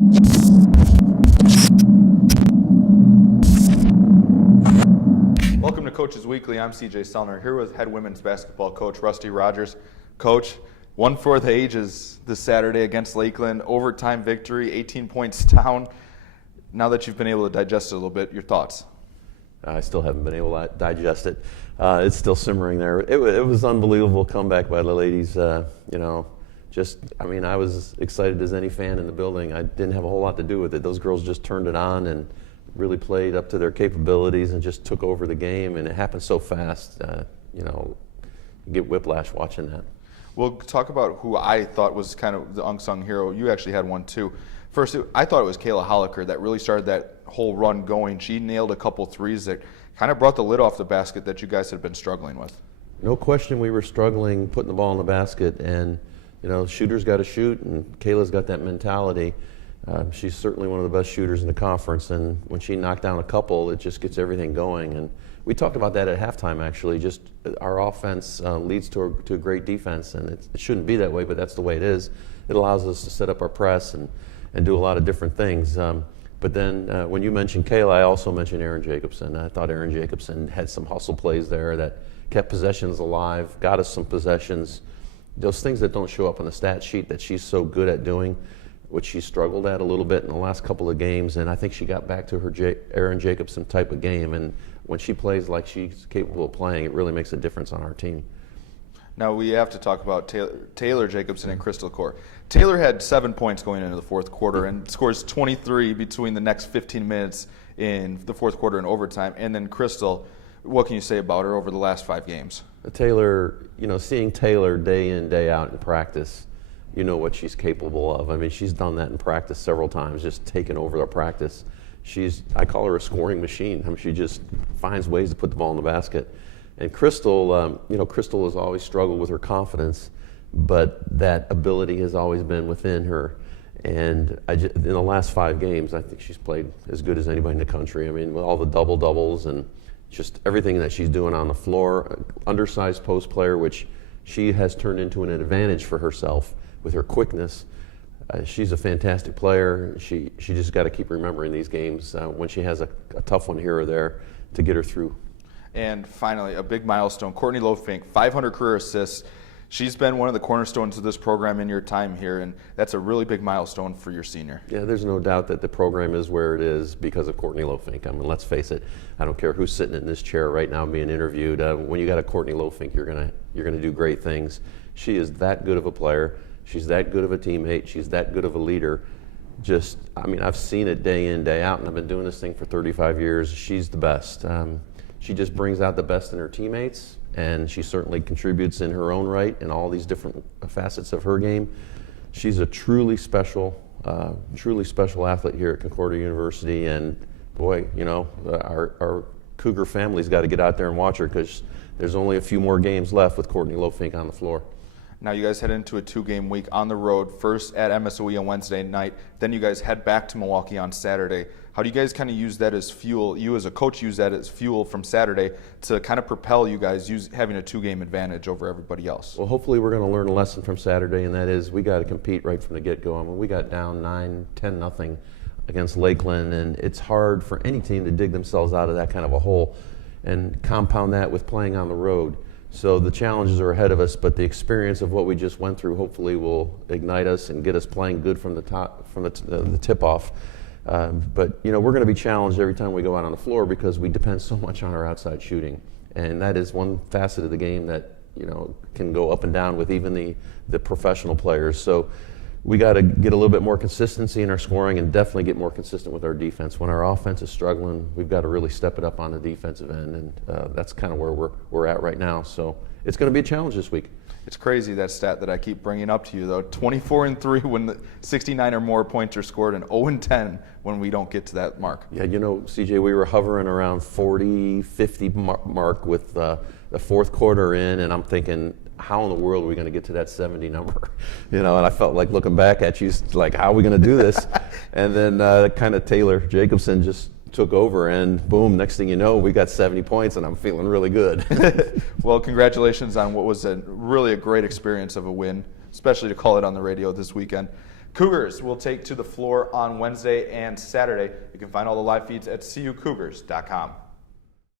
Welcome to Coaches Weekly. I'm CJ Sellner here with head women's basketball coach Rusty Rogers. Coach, one for the ages this Saturday against Lakeland. Overtime victory, 18 points down. Now that you've been able to digest it a little bit, your thoughts? I still haven't been able to digest it. It's still simmering there. It was unbelievable comeback by the ladies. I was excited as any fan in the building. I didn't have a whole lot to do with it. Those girls just turned it on and really played up to their capabilities and just took over the game, and it happened so fast. You get whiplash watching that. We'll talk about who I thought was kind of the unsung hero. You actually had one too. First, I thought it was Kayla Holliker that really started that whole run going. She nailed a couple threes that kind of brought the lid off the basket that you guys had been struggling with. No question we were struggling putting the ball in the basket, and shooters got to shoot, and Kayla's got that mentality. She's certainly one of the best shooters in the conference, and when she knocked down a couple, it just gets everything going. And we talked about that at halftime, actually. Just our offense leads to a great defense, and it shouldn't be that way, but that's the way it is. It allows us to set up our press and do a lot of different things. But then when you mentioned Kayla, I also mentioned Erin Jacobson. I thought Erin Jacobson had some hustle plays there that kept possessions alive, got us some possessions. Those things that don't show up on the stat sheet that she's so good at doing, which she struggled at a little bit in the last couple of games, and I think she got back to her Erin Jacobson type of game. And when she plays like she's capable of playing, it really makes a difference on our team. Now we have to talk about Taylor Jacobson and Crystal Core. Taylor had 7 points going into the fourth quarter and scores 23 between the next 15 minutes in the fourth quarter and overtime. And then Crystal, what can you say about her over the last 5 games? Taylor, seeing Taylor day in, day out in practice, you know what she's capable of. I mean, she's done that in practice several times, just taken over the practice. I call her a scoring machine. I mean, she just finds ways to put the ball in the basket. And Crystal, Crystal has always struggled with her confidence, but that ability has always been within her. And in the last 5 games, I think she's played as good as anybody in the country. I mean, with all the double-doubles and just everything that she's doing on the floor, undersized post player, which she has turned into an advantage for herself with her quickness. She's a fantastic player. She just got to keep remembering these games when she has a tough one here or there to get her through. And finally, a big milestone, Courtney Lofink, 500 career assists. She's been one of the cornerstones of this program in your time here, and that's a really big milestone for your senior. Yeah, there's no doubt that the program is where it is because of Courtney Lofink. I mean, let's face it, I don't care who's sitting in this chair right now being interviewed. When you got a Courtney Lofink, you're gonna do great things. She is that good of a player. She's that good of a teammate. She's that good of a leader. I've seen it day in, day out, and I've been doing this thing for 35 years. She's the best. She just brings out the best in her teammates, and she certainly contributes in her own right in all these different facets of her game. She's a truly special athlete here at Concordia University, and boy, our Cougar family's got to get out there and watch her because there's only a few more games left with Courtney Lofink on the floor. Now you guys head into a 2-game week on the road, first at MSOE on Wednesday night, then you guys head back to Milwaukee on Saturday. How do you guys kind of use that as fuel, you as a coach use that as fuel from Saturday to kind of propel you guys having a 2-game advantage over everybody else? Well, hopefully we're going to learn a lesson from Saturday, and that is we got to compete right from the get-go. I mean, we got down 9-10-0 against Lakeland, and it's hard for any team to dig themselves out of that kind of a hole and compound that with playing on the road. So the challenges are ahead of us, but the experience of what we just went through hopefully will ignite us and get us playing good from the top, from the tip-off. But we're going to be challenged every time we go out on the floor because we depend so much on our outside shooting, and that is one facet of the game that can go up and down with even the professional players. So we got to get a little bit more consistency in our scoring and definitely get more consistent with our defense. When our offense is struggling, we've got to really step it up on the defensive end, and that's kind of where we're at right now. So it's going to be a challenge this week. It's crazy, that stat that I keep bringing up to you, though. 24-3 when the 69 or more points are scored, and 0-10 when we don't get to that mark. Yeah, CJ, we were hovering around 40, 50 mark with the fourth quarter in, and I'm thinking, how in the world are we going to get to that 70 number? And I felt like looking back at you, like, how are we going to do this? And then kind of Taylor Jacobson just took over, and boom, next thing you know, we got 70 points, and I'm feeling really good. Well, congratulations on what was really a great experience of a win, especially to call it on the radio this weekend. Cougars will take to the floor on Wednesday and Saturday. You can find all the live feeds at cucougars.com.